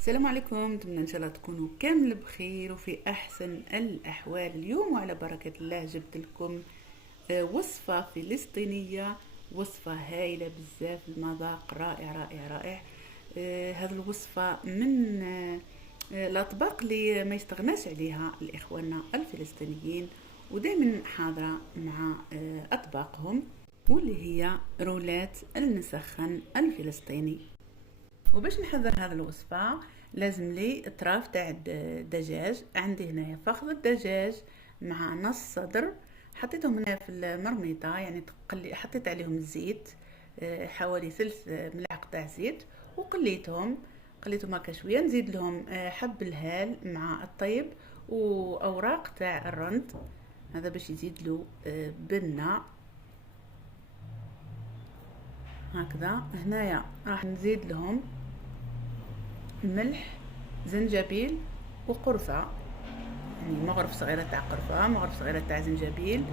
السلام عليكم، نتمنى ان شاء الله تكونوا كامل بخير وفي احسن الاحوال. اليوم وعلى بركه الله جبت لكم وصفه فلسطينيه، وصفه هايله بزاف، المذاق رائع رائع رائع. هذه الوصفه من الاطباق اللي ما يستغناش عليها الاخوان الفلسطينيين، ودائما حاضره مع اطباقهم، واللي هي رولات المسخن الفلسطيني. وباش نحضر هذه الوصفة لازم لي اطراف تاع الدجاج. عندي هنايا فخذ الدجاج مع نص صدر، حطيتهم هنا في المرميطة، يعني حطيت عليهم الزيت، حوالي 3 ملاعق تاع زيت، وقليتهم. قليتهم هكا شوية، نزيد لهم حب الهال مع الطيب واوراق تاع الرند، هذا باش يزيد له بنة هكذا. هنايا راح نزيد لهم ملح، زنجبيل، وقرفة، يعني مغرف صغيرة تاع قرفة، مغرف صغيرة تاع زنجبيل،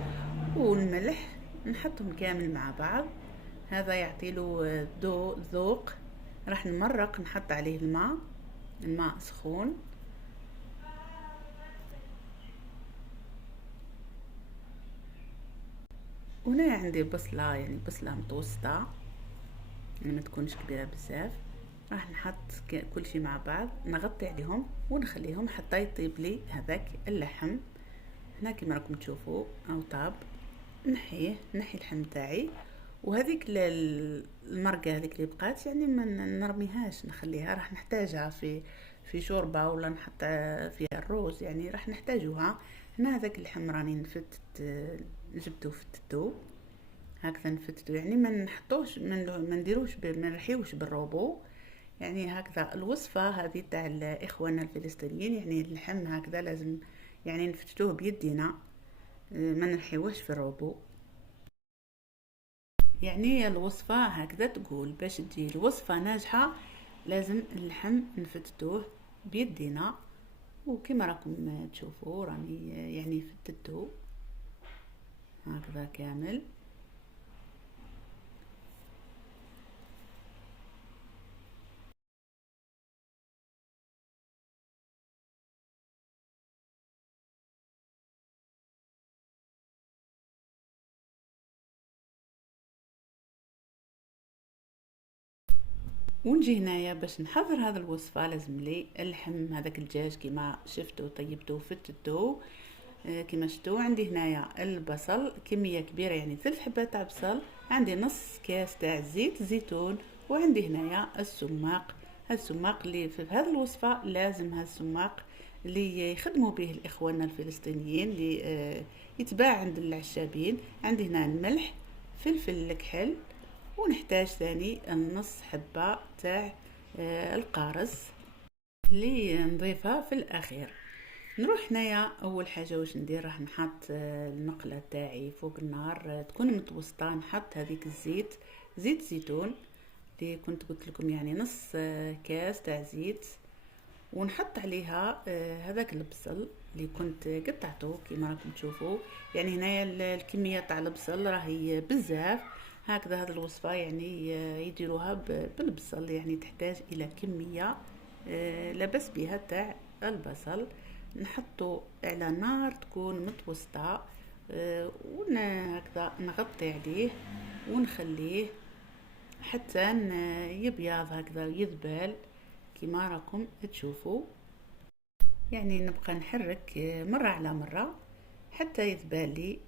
والملح نحطهم كامل مع بعض. هذا يعطي له ذوق. راح نمرق، نحط عليه الماء سخون. وهنا عندي بصلة، يعني بصلة متوسطة، يعني ما تكونش كبيرة بزاف. راح نحط كل شيء مع بعض، نغطي عليهم ونخليهم حتى يطيب لي هذاك اللحم. هنا كما راكم تشوفوا او طاب، نحي اللحم تاعي. وهذيك المرقه هذيك اللي بقات، يعني ما نرميهاش، نخليها، راح نحتاجها في شوربه، ولا نحط فيها الروز، يعني راح نحتاجوها. هنا هذاك اللحم راني جبته فتتو هكذا، نفتتو، يعني ما نحطوش، ما نديروش، ما نرحيوش بالروبو. يعني هكذا الوصفة هذه تاع الإخوان الفلسطينيين، يعني اللحم هكذا لازم يعني نفتتوه بيدينا، ما نرحيوهش في الروبو. يعني الوصفة هكذا تقول، باش تجي الوصفة ناجحة لازم اللحم نفتتوه بيدينا. وكما راكم تشوفوا راني يعني فتتو هكذا كامل. ونجي هنايا باش نحضر هذه الوصفة، لازم لي اللحم هذاك الدجاج كما شفتوا، طيبته فتتو كما شفتوا. عندي هنايا البصل كمية كبيرة، يعني 3 حبات تاع بصل. عندي نص كاس تاع زيت زيتون، وعندي هنايا السماق. السماق اللي في هذه الوصفة لازم، هذا السماق اللي يخدموا به الإخوان الفلسطينيين، اللي يتباع عند العشابين. عندي هنا الملح، فلفل الكحل، ونحتاج ثاني نص حبة تاع القارص اللي نضيفها في الأخير. نروح هنايا اول حاجه واش ندير، راح نحط المقله تاعي فوق النار، تكون متوسطه. نحط هذيك الزيت، زيت زيتون اللي كنت قلت لكم، يعني نص كاس تاع زيت. ونحط عليها هذاك البصل اللي كنت قطعته كما راكم تشوفوا. يعني هنايا الكميه تاع البصل راهي بزاف هكذا. هذه الوصفه يعني يديروها بالبصل، يعني تحتاج الى كميه لاباس بها تاع البصل. نحطه على نار تكون متوسطة، هكذا نغطي عليه ونخليه حتى يبيض هكذا، يذبل كما راكم تشوفوا. يعني نبقى نحرك مرة على مرة حتى يذبل لي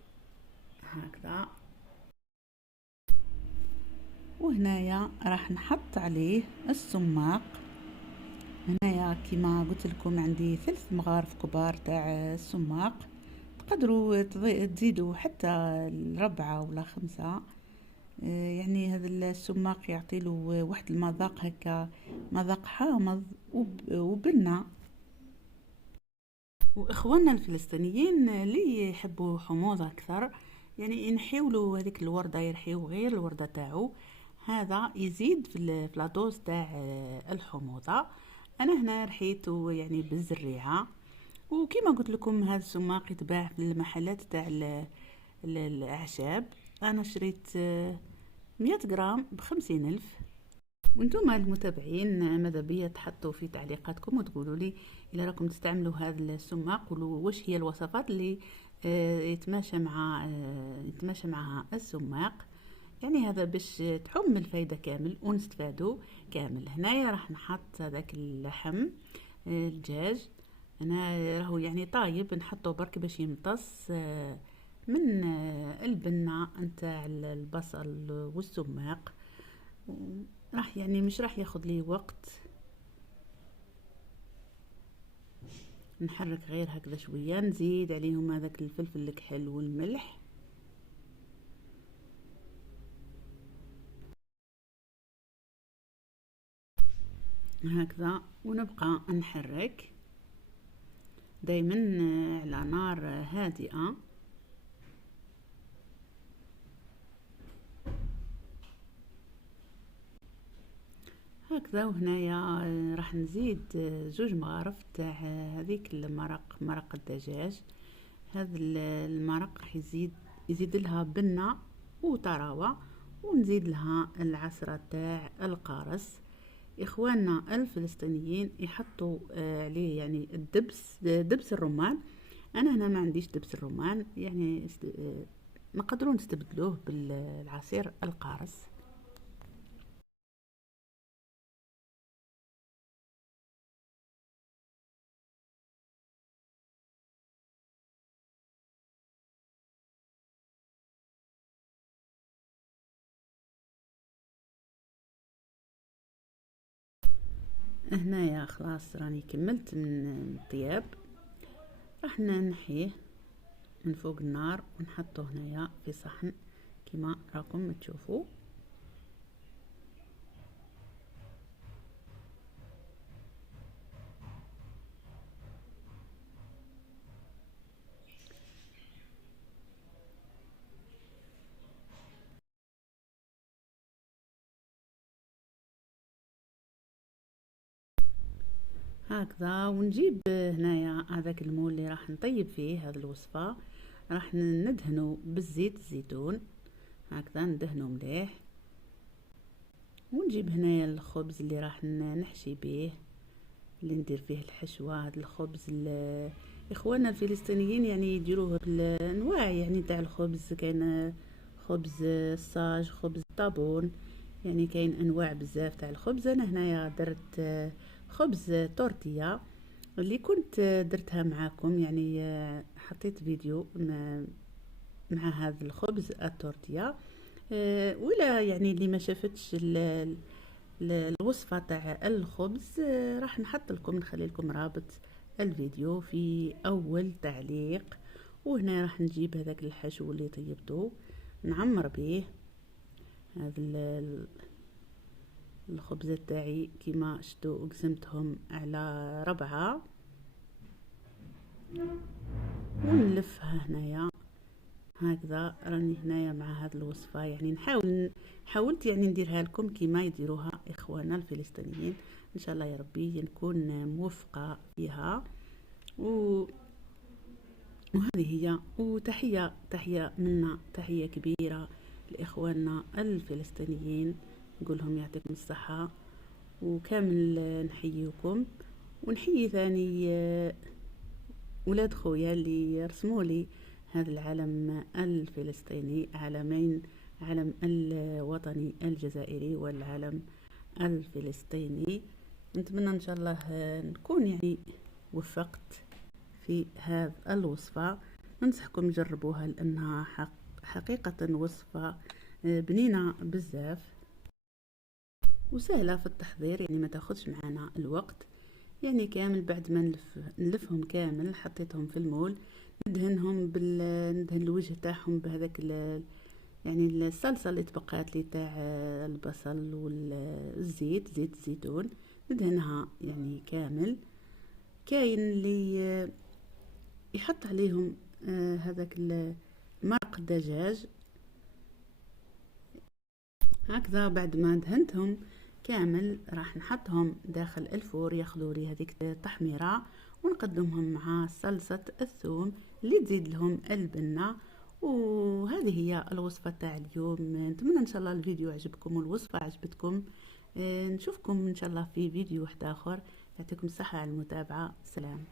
هكذا. وهنايا راح نحط عليه السماق. هنايا كما قلت لكم عندي 3 مغارف كبار تاع السماق، تقدروا تزيدوا حتى 4 ولا 5. يعني هذا السماق يعطي له واحد المذاق هكا، مذاق حامض وبنة. واخواننا الفلسطينيين اللي يحبوا حموضة اكثر، يعني ينحيولو هذيك الوردة، يرحيو غير الوردة تاعو، هذا يزيد في لادوز تاع الحموضة. انا هنا رحيته يعني بالزريعة. وكما قلت لكم هذا السماق يتباع في المحلات تاع الاعشاب. انا شريت 100 غرام ب50 ألف. وانتم المتابعين ماذا بيا تحطوا في تعليقاتكم وتقولوا لي اذا راكم تستعملوا هذا السماق، قولوا واش هي الوصفات اللي يتماشى معها السماق. يعني هذا باش تحم الفايدة كامل ونستفادوا كامل. هنايا راح نحط هذاك اللحم الدجاج، انا راهو يعني طايب، نحطه برك باش يمتص من البنة نتاع البصل والسماق. راح يعني مش راح ياخذ لي وقت، نحرك غير هكذا شوية، نزيد عليهم هذاك الفلفل الكحل والملح هكذا، ونبقى نحرك دايما على نار هادئة. هكذا. وهنايا راح نزيد زوج مغارف تاع هذيك المرق، مرق الدجاج. هذا المرق راح يزيد لها بنة وطراوة، ونزيد لها العصرة تاع القارص. اخواننا الفلسطينيين يحطوا عليه يعني دبس الرمان. انا هنا ما عنديش دبس الرمان، يعني نقدروا نستبدلوه بالعصير القارص. هنايا خلاص راني كملت من الطياب، راح ننحيه من فوق النار ونحطه هنايا في صحن كما راكم تشوفوا. هكذا. ونجيب هنايا هذاك المول اللي راح نطيب فيه هذه الوصفة، راح ندهنه بالزيت الزيتون هكذا، ندهنه مليح. ونجيب هنايا الخبز اللي راح نحشي به، اللي ندير فيه الحشوة. هذا الخبز اخواننا الفلسطينيين يعني يديروه بالانواع يعني تاع الخبز، كاين خبز الصاج، خبز الطابون، يعني كاين انواع بزاف تاع الخبز. انا هنايا درت خبز تورتيا اللي كنت درتها معاكم، يعني حطيت فيديو مع هذا الخبز التورتيا. ولا يعني اللي ما شافتش الوصفة تاع الخبز، راح نحط لكم، نخلي لكم رابط الفيديو في اول تعليق. وهنا راح نجيب هذاك الحشو اللي طيبته نعمر به هذا الخبزة تاعي. كما شتو قسمتهم على 4 ونلفها هنايا هكذا. راني هنايا مع هذه الوصفة، يعني حاولت يعني نديرها لكم كما يديروها اخواننا الفلسطينيين. ان شاء الله يا ربي نكون موفقة فيها. وهذه هي. تحية منا، تحية كبيرة لإخواننا الفلسطينيين، نقولهم يعطيكم الصحة وكامل نحييكم. ونحيي ثاني ولاد خويا اللي رسموا لي هذا العلم الفلسطيني، علمين، علم الوطني الجزائري والعلم الفلسطيني. نتمنى ان شاء الله نكون يعني وفقت في هذه الوصفة. ننصحكم جربوها لأنها حقيقة وصفة بنينة بزاف وسهلة في التحضير، يعني ما تاخدش معنا الوقت. يعني كامل بعد ما نلفهم كامل حطيتهم في المول، ندهن الوجه تاعهم بهذاك يعني الصلصة اللي تبقات لي تاع البصل والزيت، زيت الزيتون، ندهنها يعني كامل. كاين اللي يحط عليهم هذاك مرق الدجاج هكذا. بعد ما دهنتهم كامل راح نحطهم داخل الفور ياخذوا لي هذيك التحميره، ونقدمهم مع صلصه الثوم اللي تزيد لهم البنه. وهذه هي الوصفه تاع اليوم. نتمنى ان شاء الله الفيديو عجبكم والوصفه عجبتكم. نشوفكم ان شاء الله في فيديو واحد اخر. يعطيكم الصحة على المتابعة. سلام.